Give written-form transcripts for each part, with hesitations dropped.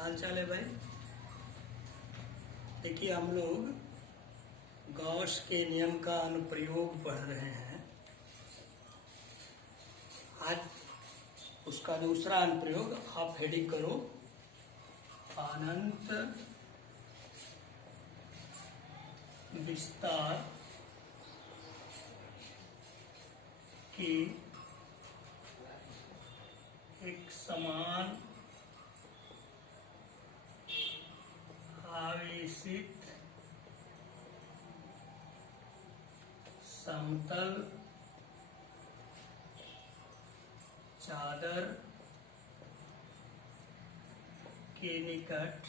क्या हाल चाल है भाई। देखिए हम लोग गॉस के नियम का अनुप्रयोग पढ़ रहे हैं। आज उसका दूसरा अनुप्रयोग आप हेडिंग करो, अनंत विस्तार की एक समान आवेशित समतल चादर के निकट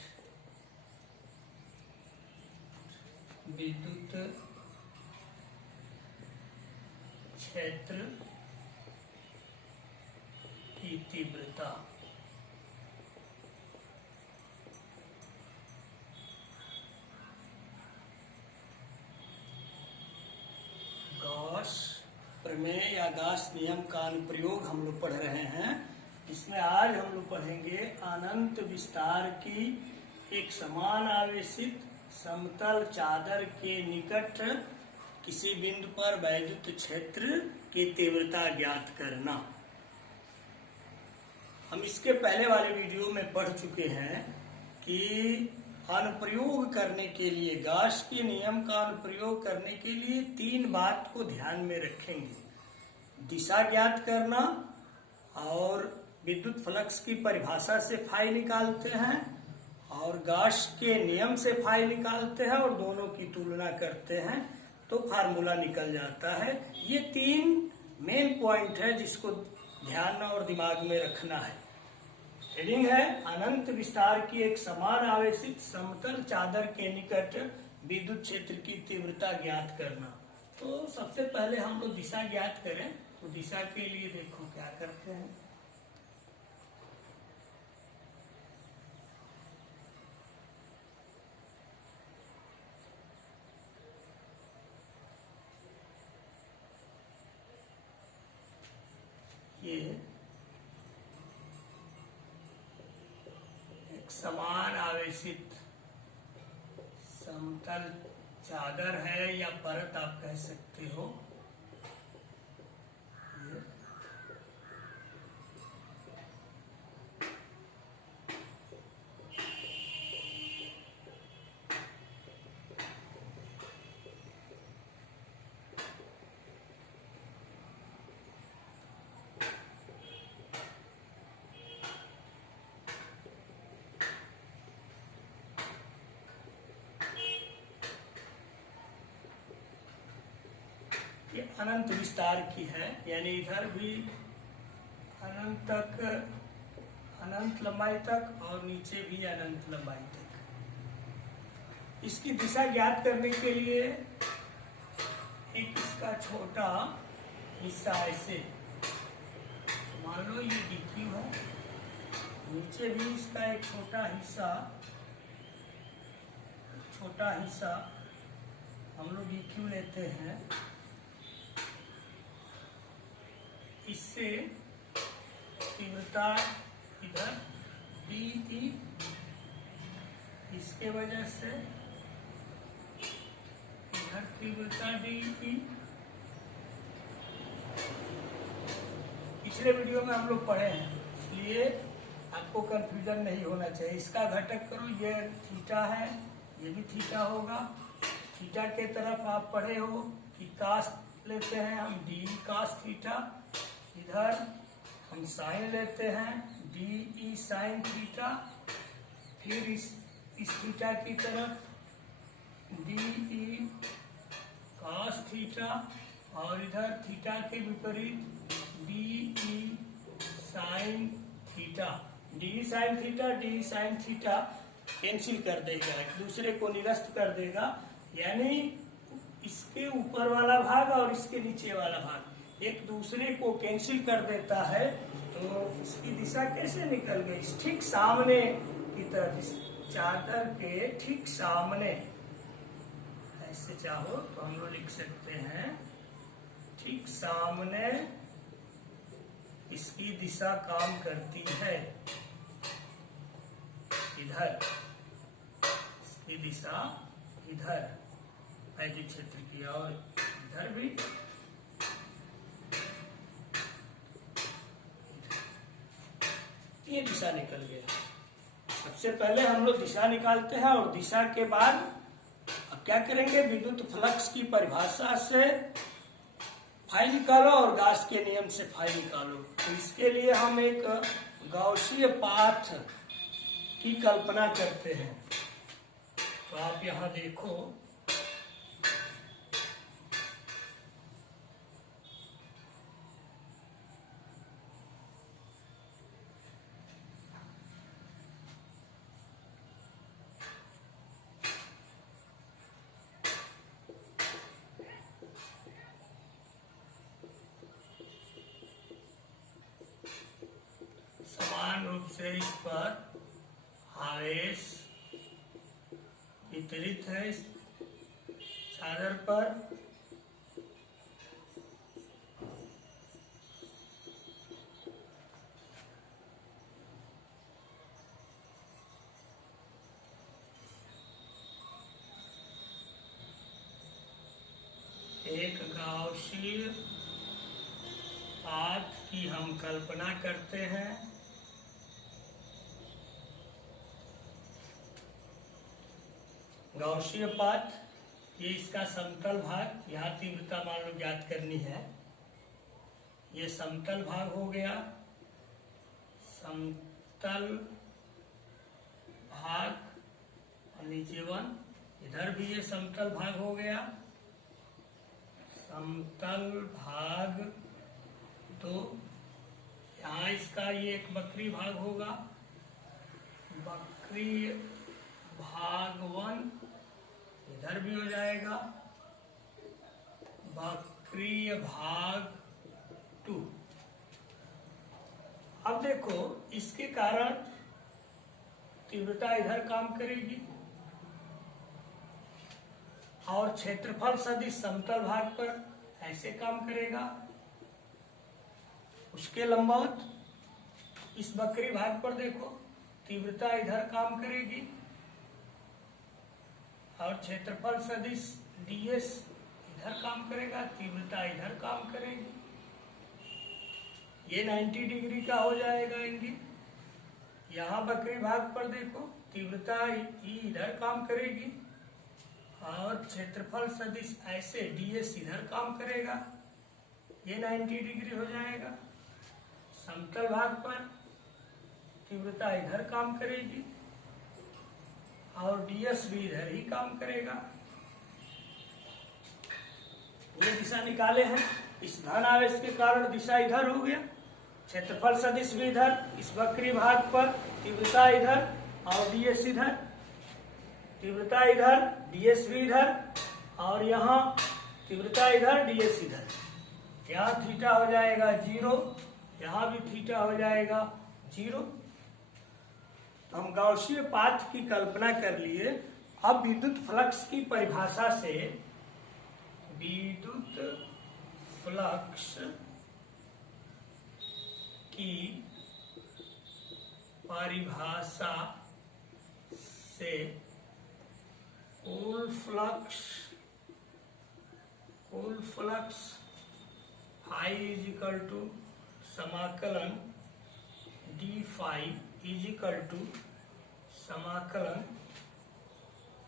विद्युत क्षेत्र की तीव्रता गॉस प्रमेय या गॉस नियम का अनुप्रयोग हम लोग पढ़ रहे हैं। इसमें आज हम लोग पढ़ेंगे अनंत विस्तार की एक समान आवेशित समतल चादर के निकट किसी बिंदु पर वैद्युत क्षेत्र की तीव्रता ज्ञात करना। हम इसके पहले वाले वीडियो में पढ़ चुके हैं कि अनुप्रयोग करने के लिए गॉस के नियम का अनुप्रयोग करने के लिए तीन बात को ध्यान में रखेंगे। दिशा ज्ञात करना और विद्युत फ्लक्स की परिभाषा से फाई निकालते हैं और गॉस के नियम से फाई निकालते हैं और दोनों की तुलना करते हैं तो फार्मूला निकल जाता है। ये तीन मेन पॉइंट है जिसको ध्यान और दिमाग में रखना है। हेडिंग है अनंत विस्तार की एक समान आवेशित समतल चादर के निकट विद्युत क्षेत्र की तीव्रता ज्ञात करना। तो सबसे पहले हम लोग दिशा ज्ञात करें। तो दिशा के लिए देखो क्या करते हैं। ये एक समान आवेशित समतल चादर है या परत आप कह सकते हो। ये अनंत विस्तार की है, यानी इधर भी अनंत तक, अनंत लंबाई तक और नीचे भी अनंत लंबाई तक। इसकी दिशा ज्ञात करने के लिए एक इसका छोटा हिस्सा ऐसे मान लो ये डीक्यू है, नीचे भी इसका एक छोटा हिस्सा हम लोग डीक्यू लेते हैं। इससे तीव्रता इधर डी, इसके वजह से इधर तीव्रता डी। पिछले वीडियो में हम लोग पढ़े हैं, इसलिए आपको कंफ्यूजन नहीं होना चाहिए। इसका घटक करो, ये थीटा है, ये भी थीटा होगा। थीटा के तरफ आप पढ़े हो कि कास लेते हैं हम, डी कास थीटा। इधर हम साइन लेते हैं, डी ई साइन थीटा। फिर इस थीटा की तरफ डी ई कॉस थीटा और इधर थीटा के विपरीत D E sine theta. D sine theta, D sine theta cancel कर देगा, एक दूसरे को निरस्त कर देगा, यानी इसके ऊपर वाला भाग और इसके नीचे वाला भाग एक दूसरे को कैंसिल कर देता है। तो इसकी दिशा कैसे निकल गई? ठीक सामने की तरफ, इस चादर के ठीक सामने। ऐसे चाहो तो हम लोग लिख सकते हैं ठीक सामने इसकी दिशा काम करती है। इधर, इसकी दिशा इधर परिधि क्षेत्र की, और इधर भी ये दिशा निकल गया। सबसे पहले हम लोग दिशा निकालते हैं और दिशा के बाद अब क्या करेंगे, विद्युत फ्लक्स की परिभाषा से फाई निकालो और गाउस के नियम से फाई निकालो। तो इसके लिए हम एक गाउसीय पाथ की कल्पना करते हैं। तो आप यहाँ देखो, समान रूप से इस पर आवेश वितरित है इस चादर पर। एक गाउसीय पाथ की हम कल्पना करते हैं। गाउसीय पाथ, ये इसका समतल भाग, यहाँ तीव्रता मान लो ज्ञात करनी है। ये समतल भाग हो गया, समतल भाग, और नीचे 1, इधर भी ये समतल भाग हो गया, समतल भाग 2। यहाँ इसका ये एक वक्री भाग होगा, वक्री भाग 1, इधर भी हो जाएगा, वक्रीय भाग 2। अब देखो, इसके कारण तीव्रता इधर काम करेगी और क्षेत्रफल सदिश समतल भाग पर ऐसे काम करेगा। उसके लंबवत इस वक्री भाग पर देखो, तीव्रता इधर काम करेगी और क्षेत्रफल सदिश ds इधर काम करेगा, तीव्रता इधर काम करेगी। ये 90 डिग्री का हो जाएगा इंगित। यहाँ वक्री भाग पर देखो, तीव्रता E इधर काम करेगी और क्षेत्रफल सदिश ऐसे ds इधर काम करेगा, ये 90 डिग्री हो जाएगा। समतल भाग पर तीव्रता इधर काम करेगी और ds भी इधर ही काम करेगा। पूरी दिशा निकाले हैं। इस धन आवेश के कारण दिशा इधर हो गया, क्षेत्रफल सदिश भी इधर, इस वक्री भाग पर तीव्रता इधर और ds इधर, तीव्रता इधर, ds भी इधर, और यहाँ तीव्रता इधर, ds इधर। यहाँ थीटा हो जाएगा 0, यहाँ भी थीटा हो जाएगा 0। हम गाउसीय पाथ की कल्पना कर लिए। अब विद्युत फ्लक्स की परिभाषा से, विद्युत फ्लक्स की परिभाषा से कुल flux phi is equal to समाकलन D phi is equal to समाकलन,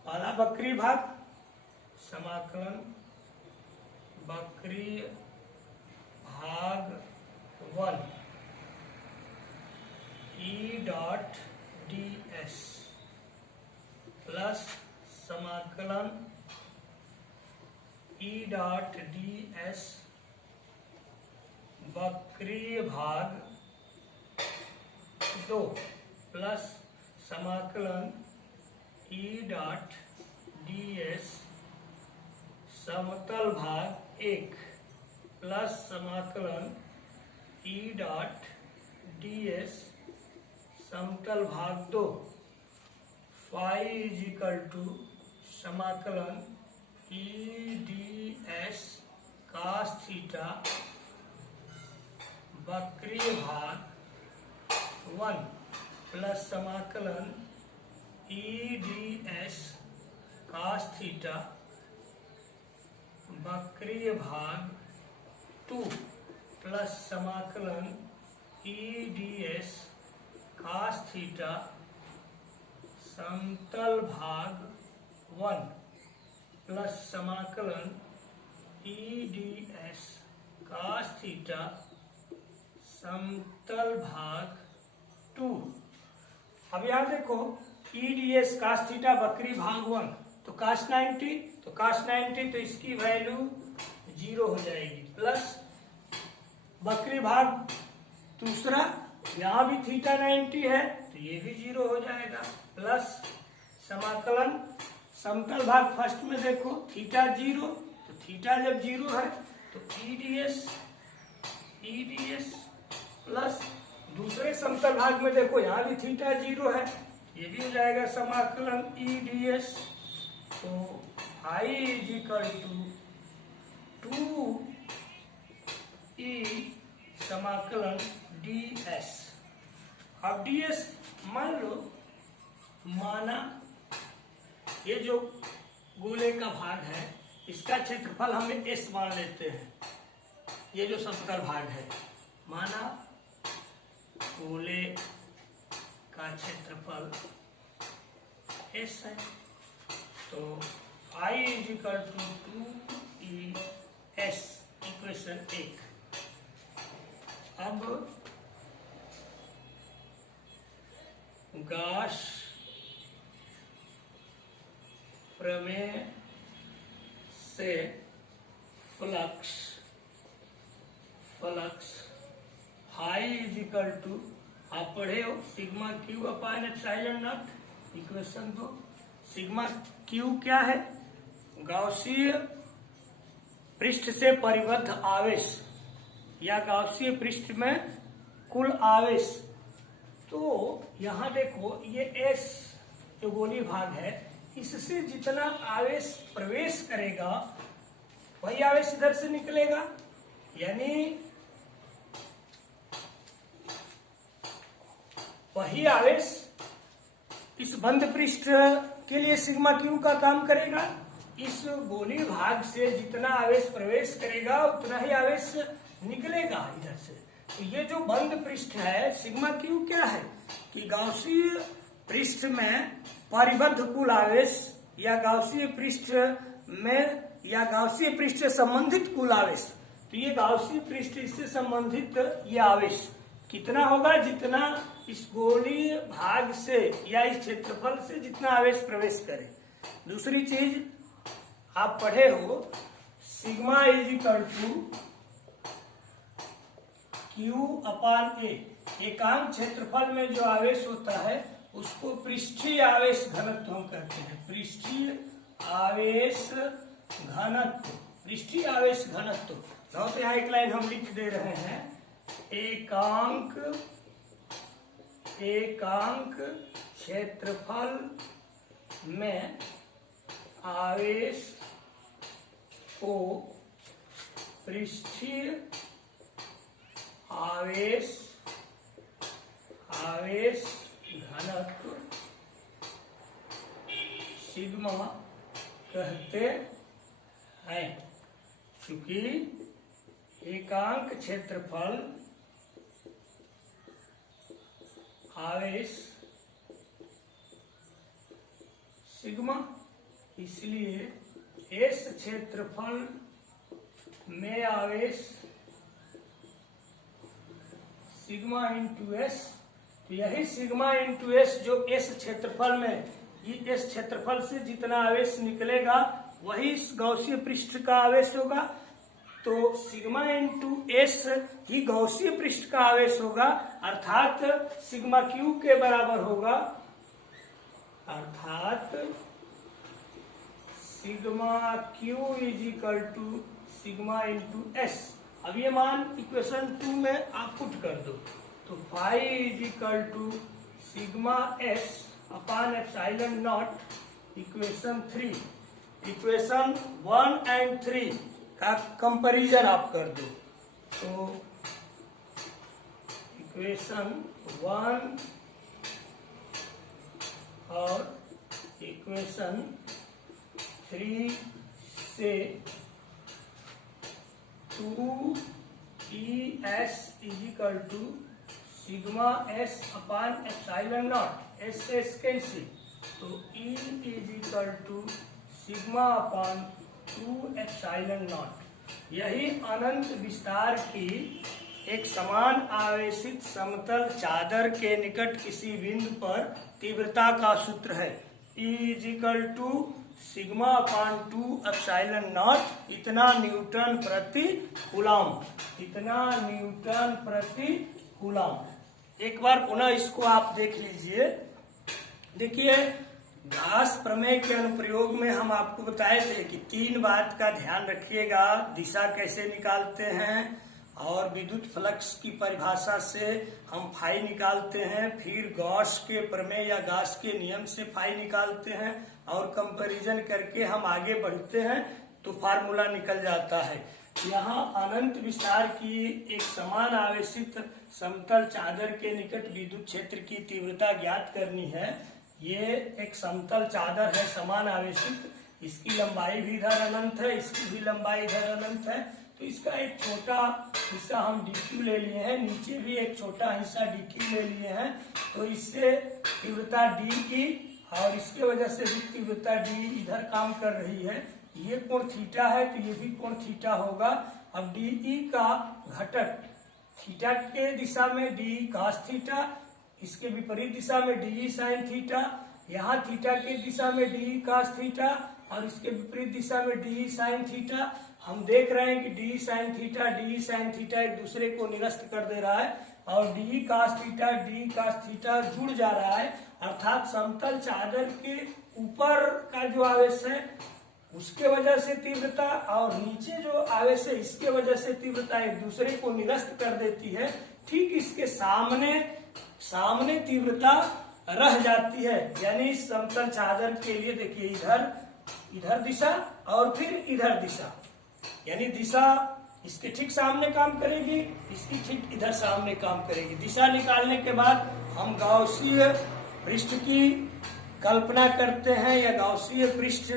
पहला वक्री भाग, समाकलन वक्री भाग 1 ई डॉट ds प्लस समाकलन ई डॉट ds वक्रीय भाग 2 प्लस समाकलन ई डॉट ds समतल भाग 1 प्लस समाकलन ई डॉट ds समतल भाग 2। फाई इज इक्वल टू समाकलन ई ds cos थीटा वक्रीय भाग 1 प्लस समाकलन EDS cos थीटा वक्रीय भाग 2 प्लस समाकलन EDS cos थीटा समतल भाग 1 प्लस समाकलन EDS cos थीटा समतल भाग 2। अब यहां देखो EDS cos थीटा वक्री भाग 1 तो cos 90, तो इसकी वैल्यू 0 हो जाएगी, प्लस वक्री भाग दूसरा यहाँ भी थीटा 90 है तो ये भी 0 हो जाएगा, प्लस समाकलन समतल भाग फर्स्ट में देखो थीटा 0, तो थीटा जब 0 है तो EDS प्लस दूसरे समतल भाग में देखो यहाँ भी थीटा 0 है, ये भी हो जाएगा समाकलन EDS, तो I is equal to 2E समाकलन DS। अब DS मान लो, माना ये जो गोले का भाग है इसका क्षेत्रफल हमें S मान लेते हैं, ये जो समतल भाग है, माना गोले का क्षेत्रफल S है, तो I is equal to 2ES equation 1। अब गॉस प्रमेय से फ्लक्स हाई इज इक्वल टू, आप पढ़े हो sigma q upon epsilon naught, equation 2। Sigma q क्या है? गॉसीय पृष्ठ से परिबद्ध आवेश या गॉसीय पृष्ठ में कुल आवेश। तो यहाँ देखो ये एस जो गोली भाग है, इससे जितना आवेश प्रवेश करेगा वही आवेश इधर से निकलेगा, यानी वही आवेश इस बंद पृष्ठ के लिए सिग्मा क्यू का काम करेगा। इस गोली भाग से जितना आवेश प्रवेश करेगा उतना ही आवेश निकलेगा इधर से। तो ये जो बंद पृष्ठ है, सिग्मा क्यू क्या है कि गॉसीय पृष्ठ में परिबद्ध कुल आवेश या गॉसीय पृष्ठ में या गॉसीय पृष्ठ से संबंधित कुल आवेश। तो ये गॉसीय पृष्ठ इससे संबंधित ये आवेश कितना होगा, जितना इस गोलीय भाग से या इस क्षेत्रफल से जितना आवेश प्रवेश करे। दूसरी चीज आप पढ़े हो sigma is equal to Q upon A. एकांक क्षेत्रफल में जो आवेश होता है उसको पृष्ठीय आवेश घनत्व हम कहते हैं। पृष्ठीय आवेश घनत्व, पृष्ठीय आवेश घनत्व। तो यहाँ एक लाइन हम लिख दे रहे हैं, एकांक क्षेत्रफल में आवेश को पृष्ठीय आवेश घनत्व सिग्मा कहते हैं, क्योंकि एकांक क्षेत्रफल आवेश सिग्मा, इसलिए इस क्षेत्रफल में आवेश सिग्मा इंटू एस। तो यही सिग्मा इंटू एस जो इस क्षेत्रफल में, इस क्षेत्रफल से जितना आवेश निकलेगा वही इस गॉसीय पृष्ठ का आवेश होगा। तो सिग्मा इंटू एस ही गॉसीय पृष्ठ का आवेश होगा, अर्थात सिग्मा क्यू के बराबर होगा, अर्थात sigma q is equal to sigma into S. अब ये मान इक्वेशन 2 में आप पुट कर दो, तो phi is equal to sigma S upon epsilon naught equation 3। Equation 1 and 3 का कंपैरिजन आप कर दो, तो इक्वेशन 1 और इक्वेशन 3 से 2ES is equal to sigma S upon epsilon naught, S से कैंसिल, तो E is equal to sigma upon 2 epsilon naught. यही अनंत विस्तार की एक समान आवेशित समतल चादर के निकट किसी बिंदु पर तीव्रता का सूत्र है। E is equal to sigma upon 2 epsilon naught, इतना न्यूटन प्रति कूलम, इतना न्यूटन प्रति कूलम। एक बार पुनः इसको आप देख लीजिए। देखिए, गास प्रमेय के अनुप्रयोग में हम आपको बताए थे कि 3 बात का ध्यान रखिएगा। दिशा कैसे निकालते हैं, और विद्युत फ्लक्स की परिभाषा से हम फाई निकालते हैं, फिर गॉस के प्रमेय या गास के नियम से फाई निकालते हैं, और कंपैरिजन करके हम आगे बढ़ते हैं तो फार्मूला निकल जाता है। यहाँ अनंत विस्तार की एक समान आवेशित समतल चादर के निकट विद्युत क्षेत्र की तीव्रता ज्ञात करनी है। ये एक समतल चादर है समान आवेशित, इसकी लंबाई भी इधर अनंत है, इसकी भी लंबाई इधर अनंत है। तो इसका एक छोटा हिस्सा हम dq ले लिए हैं, नीचे भी एक छोटा हिस्सा dq ले लिए हैं। तो इससे तीव्रता d की और इसके वजह से भी तीव्रता d इधर काम कर रही है। ये कोण थीटा है तो ये भी कोण थीटा होगा। अब de का घटक थीटा के दिशा में d cos थीटा, इसके विपरीत दिशा में de sin थीटा, यहाँ थीटा के दिशा में de cos थीटा और इसके विपरीत दिशा में de sin थीटा। हम देख रहे हैं कि d sin थीटा एक दूसरे को निरस्त कर दे रहा है और d cos थीटा जुड़ जा रहा है, अर्थात समतल चादर के ऊपर का जो आवेश है उसके वजह से तीव्रता और नीचे जो आवेश है इसके वजह से तीव्रता एक दूसरे को निरस्त कर देती है। ठीक इसके सामने तीव्रता रह जाती है। यानी इस समतल चादर के लिए देखिए, इधर दिशा और फिर इधर दिशा, यानी दिशा इसके ठीक सामने काम करेगी, इसकी ठीक इधर सामने काम करेगी। दिशा निकालने के बाद हम गाउसीय पृष्ठ की कल्पना करते हैं या गाउसीय पृष्ठ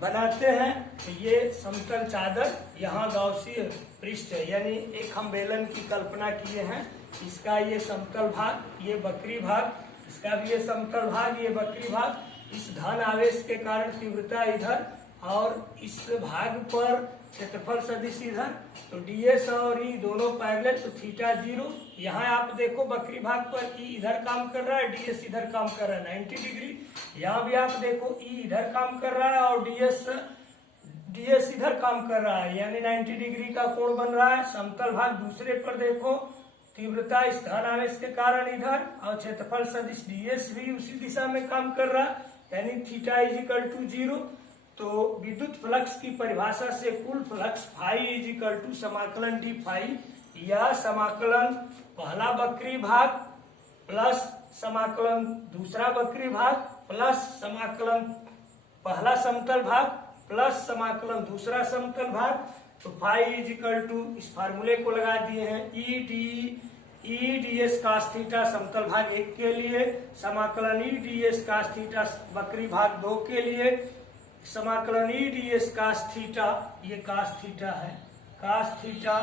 बनाते हैं। तो ये समतल चादर, यहाँ गाउसीय पृष्ठ है, यानी एक हम बेलन की कल्पना किए हैं। इसका ये समतल भाग, ये वक्री भाग, इसका भी ये समतल भाग, ये वक्री भाग। इस धन आवेश के कारण तीव्रता इधर और इस भाग पर क्षेत्रफल सदिश इधर, तो ds और e दोनों पैरेलल, तो थीटा 0। यहाँ आप देखो वक्री भाग पर e इधर काम कर रहा है, ds इधर काम कर रहा है 90 डिग्री। यहाँ भी आप देखो e इधर काम कर रहा है और ds इधर काम कर रहा है, यानी 90 डिग्री का कोण बन रहा है। समतल भाग दूसरे पर देखो, तीव्रता इस धन आवेश के कारण इधर और क्षेत्रफल सदिश ds भी उसी दिशा में काम कर रहा है, यानी थीटा इजिकल टू 0। तो विद्युत फ्लक्स की परिभाषा से कुल फ्लक्स फाई इजिकल टू समाकलन डी फाई, या समाकलन पहला वक्री भाग प्लस समाकलन दूसरा वक्री भाग प्लस समाकलन पहला समतल भाग प्लस समाकलन दूसरा समतल भाग। तो फाई इजिकल टू इस फार्मूले को लगा दिए हैं, ई ds cos थीटा समतल भाग 1 के लिए, समाकलन ई ds cos थीटा वक्री भाग 2 के लिए, समाकलन ई ds cos थीटा, ये cos थीटा है, cos थीटा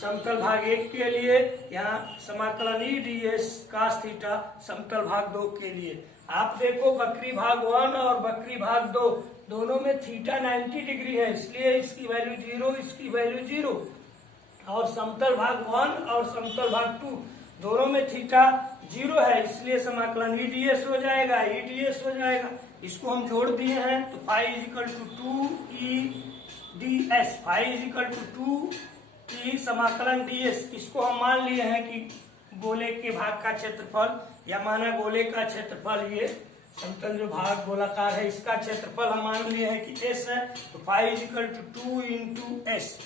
समतल भाग 1 के लिए, यहाँ समाकलन ई ds cos थीटा समतल भाग 2 के लिए। आप देखो वक्री भाग 1 और वक्री भाग 2 दोनों में थीटा 90 डिग्री है, इसलिए इसकी वैल्यू 0, इसकी वैल्यू 0। और समतल भाग 1 और समतल भाग 2 दोनों में थीटा 0 है, इसलिए समाकलन ई ds हो जाएगा, ई ds हो जाएगा। इसको हम जोड़ दिए हैं तो phi is equal to 2e ds, phi is equal to 2e समाकलन ds। इसको हम मान लिए हैं कि गोले के भाग का क्षेत्रफल, या माना गोले का क्षेत्रफल, ये समतल जो भाग गोलाकार है इसका क्षेत्रफल हम मान लिए हैं कि s है, तो phi is equal to 2 into s।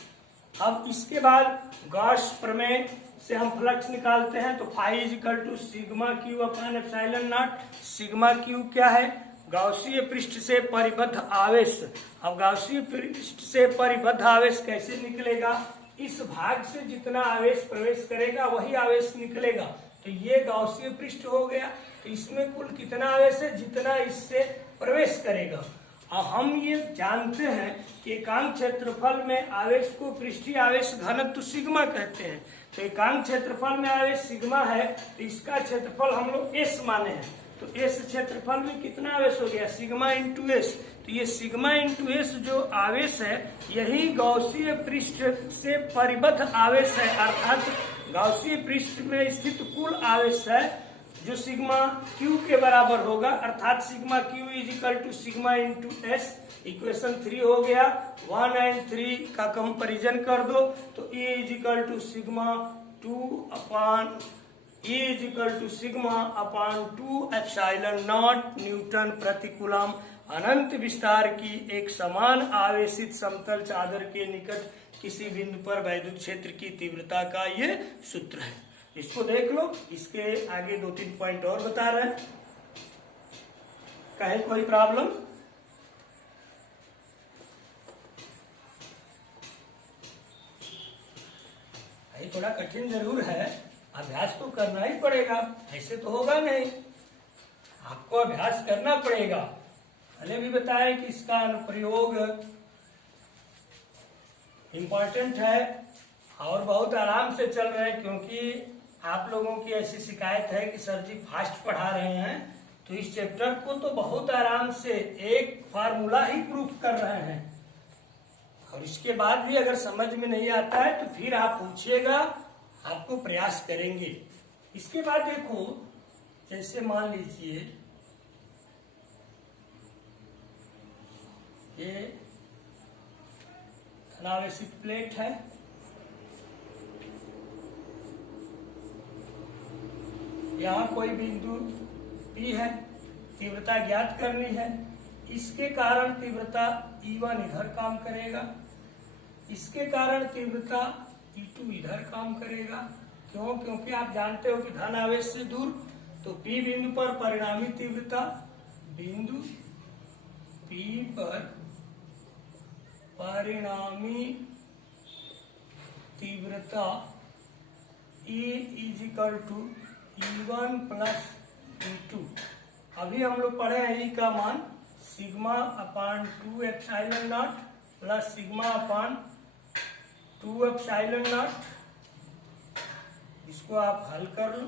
अब इसके बाद गॉस प्रमेय से हम फ्लक्स निकालते हैं, तो phi is equal to sigma q upon epsilon naught. Sigma q क्या है? गाउसीय पृष्ठ से परिबद्ध आवेश। अब गाउसीय पृष्ठ से परिबद्ध आवेश कैसे निकलेगा? इस भाग से जितना आवेश प्रवेश करेगा वही आवेश निकलेगा। तो ये गॉसीय पृष्ठ हो गया। तो इसमें कुल कितना आवेश है, जितना इससे प्रवेश करेगा। और हम ये जानते हैं कि एकांक क्षेत्रफल में आवेश को पृष्ठीय आवेश घनत्व सिग्मा कहते हैं। तो एकांक क्षेत्रफल में आवेश सिग्मा है, तो इसका क्षेत्रफल हम लोग एस माने हैं। तो एस क्षेत्रफल में कितना आवेश हो गया, सिग्मा इंटू एस। तो ये सिग्मा इंटू एस जो आवेश है, यही गॉसीय पृष्ठ से परिबद्ध आवेश है, अर्थात गॉसीय पृष्ठ में स्थित कुल आवेश है जो सिग्मा क्यू के बराबर होगा, अर्थात sigma q is equal to sigma into S. Equation 3 हो गया। 1 एंड 3 का कंपैरिजन कर दो तो E is equal to sigma 2 upon E is equal to sigma upon 2 epsilon naught newton प्रति कूलम। अनंत विस्तार की एक समान आवेशित समतल चादर के निकट किसी बिंदु पर वैद्युत क्षेत्र की तीव्रता का ये सूत्र है। इसको देख लो। इसके आगे 2-3 पॉइंट और बता रहे हैं। कहे कोई प्रॉब्लम? ये थोड़ा कठिन जरूर है, अभ्यास तो करना ही पड़ेगा, ऐसे तो होगा नहीं, आपको अभ्यास करना पड़ेगा। पहले भी बताया कि इसका अनुप्रयोग इम्पोर्टेंट है और बहुत आराम से चल रहे हैं, क्योंकि आप लोगों की ऐसी शिकायत है कि सर जी फास्ट पढ़ा रहे हैं, तो इस चैप्टर को तो बहुत आराम से एक फार्मूला ही प्रूफ कर रहे हैं। और इसके बाद भी अगर समझ में नहीं आता है तो फिर आप पूछिएगा, आपको प्रयास करेंगे। इसके बाद देखो, जैसे मान लीजिए ये धनावेशित प्लेट है, यहाँ कोई बिंदु P है, तीव्रता ज्ञात करनी है। इसके कारण तीव्रता E1 इधर काम करेगा, इसके कारण तीव्रता E2 इधर काम करेगा। क्यों? क्योंकि आप जानते हो कि धन आवेश से दूर, तो P बिंदु पर परिणामी तीव्रता, बिंदु P पर परिणामी तीव्रता E is equal to E1 plus E2। अभी हम लोग पढ़े हैं E का मान sigma upon 2 epsilon naught plus sigma upon 2 epsilon naught. इसको आप हल कर लो।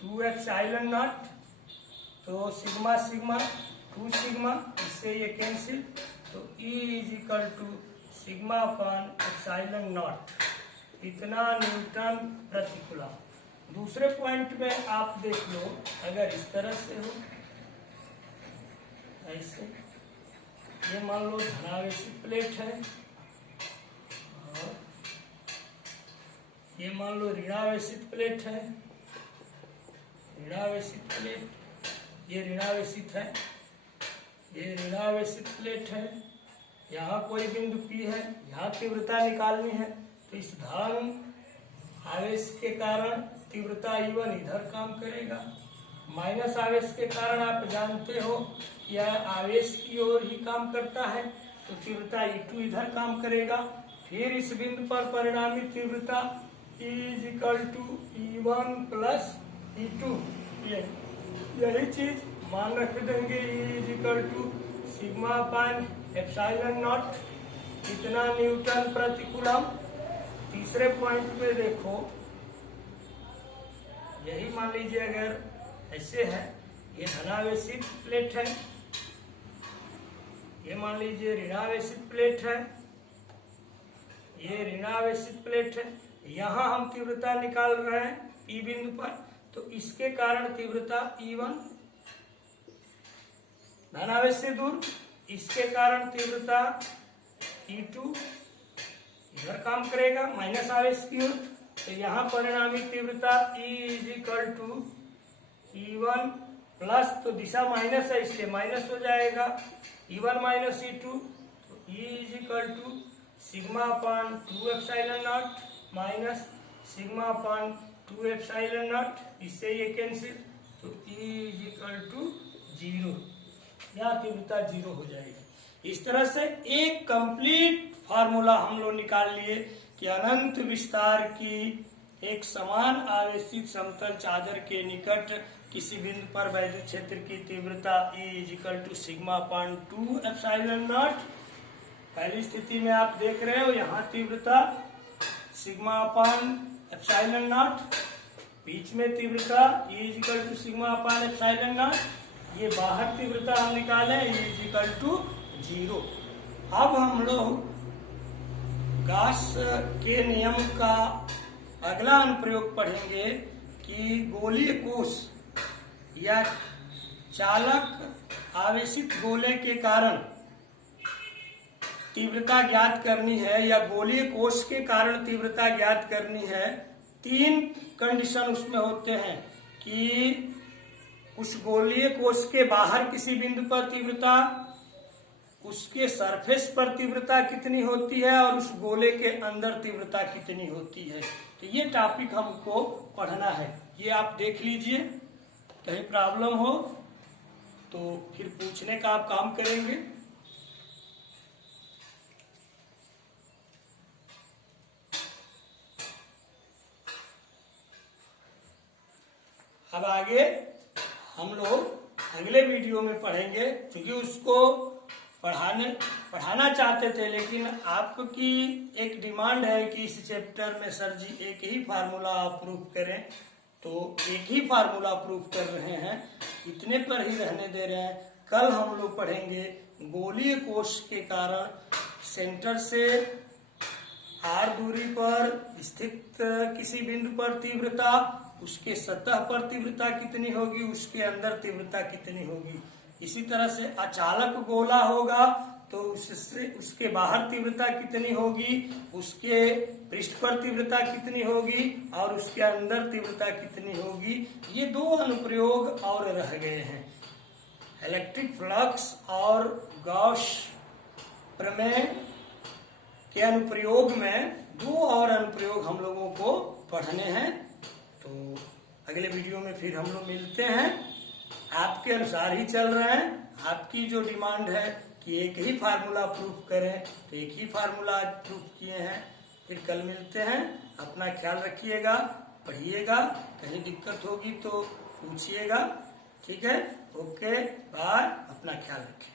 2 एप्सिलॉन नॉट, तो सिग्मा सिग्मा 2 सिग्मा, इससे ये कैंसिल, तो E is equal to sigma upon epsilon naught, इतना न्यूटन प्रति कूलम। दूसरे पॉइंट में आप देख लो, अगर इस तरह से हो, ऐसे, ये मान लो धनावेशित प्लेट है और ये मान लो ऋणावेशित प्लेट है, ऋणावेशित प्लेट, ये ऋणावेशित है, ये ऋणावेशित प्लेट है। यहाँ कोई बिंदु P है, यहाँ तीव्रता निकालनी है, तो इस धन आवेश के कारण तीव्रता E1 इधर काम करेगा, माइनस आवेश के कारण आप जानते हो कि यह आवेश की ओर ही काम करता है, तो तीव्रता E2 इधर काम करेगा। फिर इस बिंदु पर परिणामी तीव्रता E is equal to E1 plus E2, यही चीज मान रख देंगे। E is equal to sigma upon epsilon naught, इतना न्यूटन प्रति कूलम। तीसरे पॉइंट पे देखो, यही मान लीजिए अगर ऐसे है, ये धनावेशित प्लेट है, ये मान लीजिए ऋणावेशित प्लेट है, ये ऋणावेशित प्लेट है। यहाँ हम तीव्रता निकाल रहे हैं P बिंदु पर, तो इसके कारण तीव्रता E1 धनावेश से दूर, इसके कारण तीव्रता E2 इधर काम करेगा माइनस आवेश की ओर, तो यहाँ परिणामी तीव्रता E is equal to E1 plus, तो दिशा माइनस है इसलिए माइनस हो जाएगा, E1 माइनस E2, तो E is equal to sigma upon 2 epsilon naught minus sigma upon 2 epsilon naught, इससे ये कैंसिल, तो E इज इक्वल टू 0, यहाँ तीव्रता 0 हो जाएगी। इस तरह से एक कंप्लीट फार्मूला हम लोग निकाल लिए कि अनंत विस्तार की एक समान आवेशित समतल चादर के निकट किसी बिंदु पर वैद्युत क्षेत्र की तीव्रता E = σ/2ε0। पहली स्थिति में आप देख रहे हो यहाँ तीव्रता σ/ε0, बीच में तीव्रता E = σ/ε0, ये बाहर तीव्रता हम निकालें E = 0। अब हम लोग गॉस के नियम का अगला अनुप्रयोग पढ़ेंगे कि गोलीय कोश या चालक आवेशित गोले के कारण तीव्रता ज्ञात करनी है या गोलीय कोश के कारण तीव्रता ज्ञात करनी है। 3 कंडीशन उसमें होते हैं कि उस गोलीय कोश के बाहर किसी बिंदु पर तीव्रता, उसके सरफेस पर तीव्रता कितनी होती है और उस गोले के अंदर तीव्रता कितनी होती है। तो ये टॉपिक हमको पढ़ना है, ये आप देख लीजिए, कहीं प्रॉब्लम हो तो फिर पूछने का आप काम करेंगे। अब आगे हम लोग अगले वीडियो में पढ़ेंगे, क्योंकि उसको पढ़ाना चाहते थे, लेकिन आपकी एक डिमांड है कि इस चैप्टर में सर जी एक ही फार्मूला आप प्रूफ करें, तो एक ही फार्मूला प्रूफ कर रहे हैं, इतने पर ही रहने दे रहे हैं। कल हम लोग पढ़ेंगे गोलीय कोश के कारण सेंटर से r दूरी पर स्थित किसी बिंदु पर तीव्रता, उसके सतह पर तीव्रता कितनी होगी, उसके अंदर तीव्रता कितनी होगी। इसी तरह से अचालक गोला होगा तो उससे उसके बाहर तीव्रता कितनी होगी, उसके पृष्ठ पर तीव्रता कितनी होगी और उसके अंदर तीव्रता कितनी होगी। ये 2 अनुप्रयोग और रह गए हैं। इलेक्ट्रिक फ्लक्स और गॉस प्रमेय के अनुप्रयोग में 2 और अनुप्रयोग हम लोगों को पढ़ने हैं। तो अगले वीडियो में फिर हम लोग मिलते हैं। आपके अनुसार ही चल रहे हैं। आपकी जो डिमांड है कि एक ही फार्मूला प्रूफ करें, तो एक ही फार्मूला आज प्रूफ किए हैं। फिर कल मिलते हैं। अपना ख्याल रखिएगा, पढ़िएगा, कहीं दिक्कत होगी तो पूछिएगा। ठीक है, ओके, बाय, अपना ख्याल रखें।